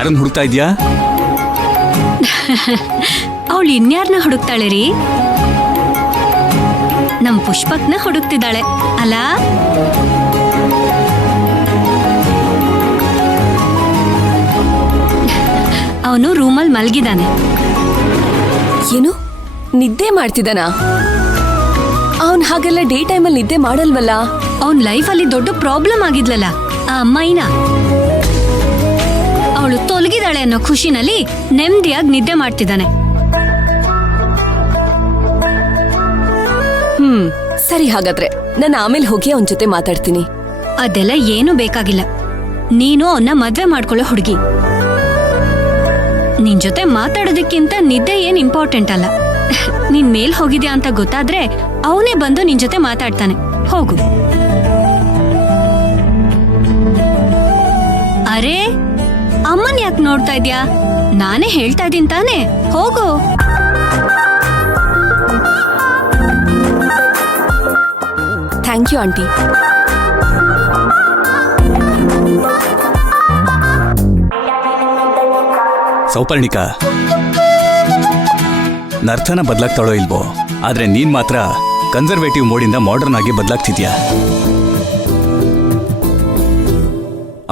ಯಾರನ್ನ ಹುಡುಕ್ತಾ ಇದ್ಯಾ? ಅವಳು ಇನ್ಯಾರನ್ನ ಹುಡುಕ್ತಾಳೆ ರೀ? ನಮ್ ಪುಷ್ಪಕ್ನ ಹುಡುಕ್ತಿದ್ದಾಳೆ ಅಲ್ಲ? ಅವನು ರೂಮಲ್ಲಿ ಮಲಗಿದಾನೆ. ಏನು ನಿದ್ದೆ ಮಾಡ್ತಿದ್ದಾನ? ಅವನ್ ಹಾಗೆಲ್ಲ ಡೇ ಟೈಮಲ್ಲಿ ನಿದ್ದೆ ಮಾಡಲ್ವಲ್ಲ? ಅವನ್ ಲೈಫಲ್ಲಿ ದೊಡ್ಡ ಪ್ರಾಬ್ಲಮ್ ಆಗಿದ್ಲಲ್ಲ ಆ ಅಮ್ಮಾಯಿನ. ಅವಳು ತೊಲಗಿದಾಳೆ ಅನ್ನೋ ಖುಷಿನಲ್ಲಿ ನೆಮ್ಮದಿಯಾಗಿ ನಿದ್ದೆ ಮಾಡ್ತಿದ್ದಾನೆ. ಸರಿ, ಹಾಗಾದ್ರೆ ನಾನು ಆಮೇಲೆ ಹೋಗಿ ಅವನ ಜೊತೆ ಮಾತಾಡ್ತೀನಿ. ಅದೆಲ್ಲ ಏನೂ ಬೇಕಾಗಿಲ್ಲ. ನೀನು ಅವನ್ನ ಮದ್ವೆ ಮಾಡ್ಕೊಳ್ಳೋ ಹುಡುಗಿ. ನಿನ್ ಜೊತೆ ಮಾತಾಡೋದಕ್ಕಿಂತ ನಿದ್ದೆ ಏನ್ ಇಂಪಾರ್ಟೆಂಟ್ ಅಲ್ಲ. ನೀನ್ ಮೇಲ್ ಹೋಗಿದ್ಯಾ ಅಂತ ಗೊತ್ತಾದ್ರೆ ಅವನೇ ಬಂದು ನಿನ್ ಜೊತೆ ಮಾತಾಡ್ತಾನೆ. ಹೋಗು. ಅರೆ, ಅಮ್ಮನ್ ಯಾಕೆ ನೋಡ್ತಾ ಇದ್ಯಾ? ನಾನೇ ಹೇಳ್ತಾ ಇದ್ದೀನಿ ತಾನೆ, ಹೋಗು. Thank you aunty. ಸೌಪರ್ಣಿಕಾ, ನರ್ತನ ಬದಲಾಗ್ತಾಳೋ ಇಲ್ವೋ, ಆದ್ರೆ ನೀನ್ ಮಾತ್ರ ಕನ್ಸರ್ವೇಟಿವ್ ಮೋಡಿಂದ ಮಾಡರ್ನ್ ಆಗಿ ಬದಲಾಗ್ತಿದ್ಯಾ.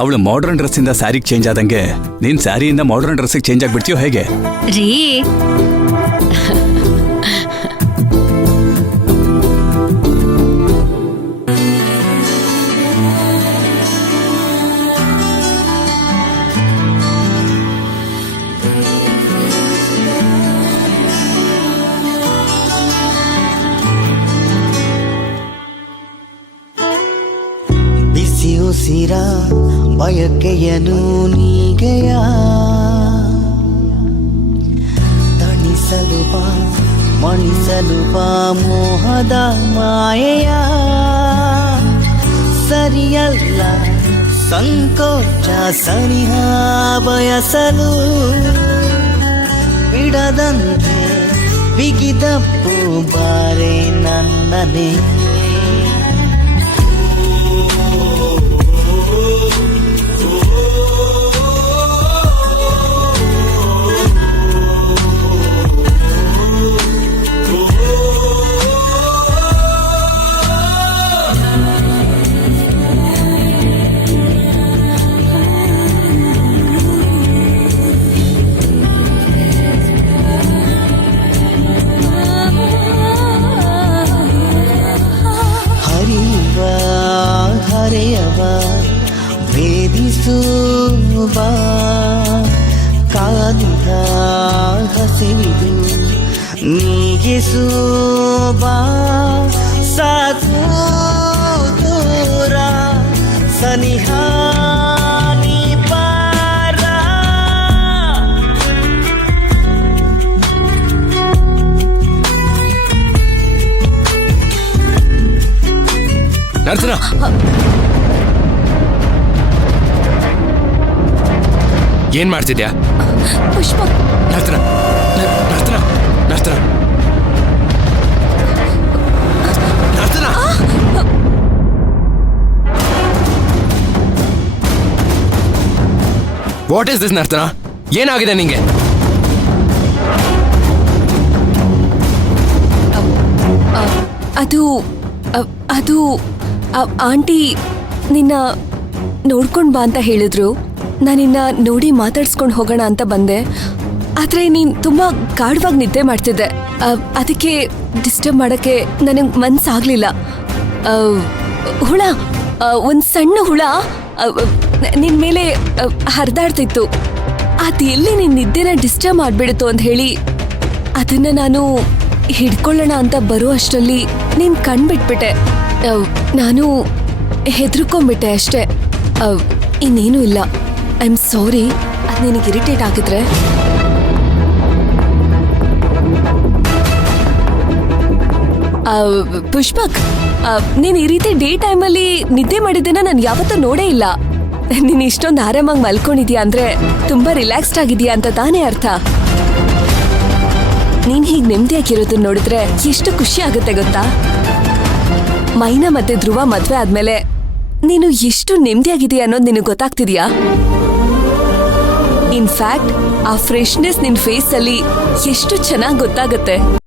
ಅವಳು ಮಾಡರ್ನ್ ಡ್ರೆಸ್ ಇಂದ ಸ್ಯಾರಿಗೆ ಚೇಂಜ್ ಆದಂಗೆ ನೀನ್ ಸ್ಯಾರಿಯಿಂದ ಮಾಡರ್ನ್ ಡ್ರೆಸ್ಗೆ ಚೇಂಜ್ ಆಗ್ಬಿಡ್ತೀಯೋ ಹೇಗೆ? ರೀ, ಉಸಿರ ಬಯಕೆಯನು ನೀಗೆಯ ತಣಿಸಲು ಬಾ, ಮಣಿಸಲು ಬಾ ಮೋಹದ ಮಾಯೆಯ. ಸರಿಯಲ್ಲ ಸಂಕೋಚ ಸನಿಹ ಬಯಸಲು, ಬಿಡದಂತೆ ಬಿಗಿದಪ್ಪು ಬಾರೆ ನನ್ನನೆ. ಹರೆಯವ ಭೇದಿಸುವ ಕಾದಿದ ಹಸಿದು ನೀಗಿಸುವ ಸಾಕು ದೂರ ಸನಿಹ ನರ್ತನ, ಏನ್ ಮಾಡ್ತಿದ್ಯಾ? ಪುಷ್ಪ, ನರ್ತನ ನರ್ತನ ನರ್ತನ ನರ್ತನ, ವಾಟ್ ಇಸ್ ದಿಸ್ ನರ್ತನ? ಏನಾಗಿದೆ ನಿಂಗೆ? ಅದು ಆಂಟಿ ನಿನ್ನ ನೋಡ್ಕೊಂಡ್ ಬಾ ಅಂತ ಹೇಳಿದ್ರು. ನಾನಿನ್ನ ನೋಡಿ ಮಾತಾಡ್ಸ್ಕೊಂಡು ಹೋಗೋಣ ಅಂತ ಬಂದೆ. ಆದ್ರೆ ನೀನ್ ತುಂಬಾ ಗಾಢವಾಗಿ ನಿದ್ದೆ ಮಾಡ್ತಿದ್ದೆ. ಅದಕ್ಕೆ ಡಿಸ್ಟರ್ಬ್ ಮಾಡಕ್ಕೆ ನನಗೆ ಮನ್ಸಾಗ್ಲಿಲ್ಲ. ಹುಳ, ಒಂದ್ ಸಣ್ಣ ಹುಳ ನಿನ್ ಮೇಲೆ ಹರಿದಾಡ್ತಿತ್ತು. ಅದು ಎಲ್ಲಿ ನಿನ್ ನಿದ್ದೆನ ಡಿಸ್ಟರ್ಬ್ ಮಾಡ್ಬಿಡುತ್ತೋ ಅಂತ ಹೇಳಿ ಅದನ್ನ ನಾನು ಹಿಡ್ಕೊಳ್ಳೋಣ ಅಂತ ಬರೋ ಅಷ್ಟರಲ್ಲಿ ನೀನ್ ಕಣ್ಬಿಟ್ಬಿಟ್ಟೆ. ನಾನು ಹೆದರ್ಕೊಂಡ್ಬಿಟ್ಟೆ ಅಷ್ಟೇ, ಇನ್ನೇನು ಇಲ್ಲ. I am sorry. ಅದು ನಿನಗೆ ಇರಿಟೇಟ್ ಆಗಿದ್ರೆ. ಪುಷ್ಪಕ್, ನೀನ್ ಈ ರೀತಿ ಡೇ ಟೈಮಲ್ಲಿ ನಿದ್ದೆ ಮಾಡಿದ್ದೇನ ನಾನು ಯಾವತ್ತೂ ನೋಡೇ ಇಲ್ಲ. ನೀನ್ ಇಷ್ಟೊಂದು ಆರಾಮಾಗಿ ಮಲ್ಕೊಂಡಿದ್ಯಾ ಅಂದ್ರೆ ತುಂಬಾ ರಿಲ್ಯಾಕ್ಸ್ಡ್ ಆಗಿದ್ಯಾ ಅಂತ ತಾನೇ ಅರ್ಥ. ನೀನ್ ಹೀಗ್ ನೆಮ್ಮದಿಯಾಗಿರೋದನ್ನ ನೋಡಿದ್ರೆ ಎಷ್ಟು ಖುಷಿ ಆಗುತ್ತೆ ಗೊತ್ತಾ? ಮೈನಾ ಮತ್ತೆ ಧ್ರುವ ಮದ್ವೆ ಆದ್ಮೇಲೆ ನೀನು ಎಷ್ಟು ನೆಮ್ಮದಿಯಾಗಿದೆಯಾ ಅನ್ನೋದು ನಿನಗೆ ಗೊತ್ತಾಗ್ತಿದ್ಯಾ? ಇನ್ಫ್ಯಾಕ್ಟ್ ಆ ಫ್ರೆಶ್ನೆಸ್ ನಿನ್ ಫೇಸ್ ಅಲ್ಲಿ ಎಷ್ಟು ಚೆನ್ನಾಗಿ ಗೊತ್ತಾಗತ್ತೆ.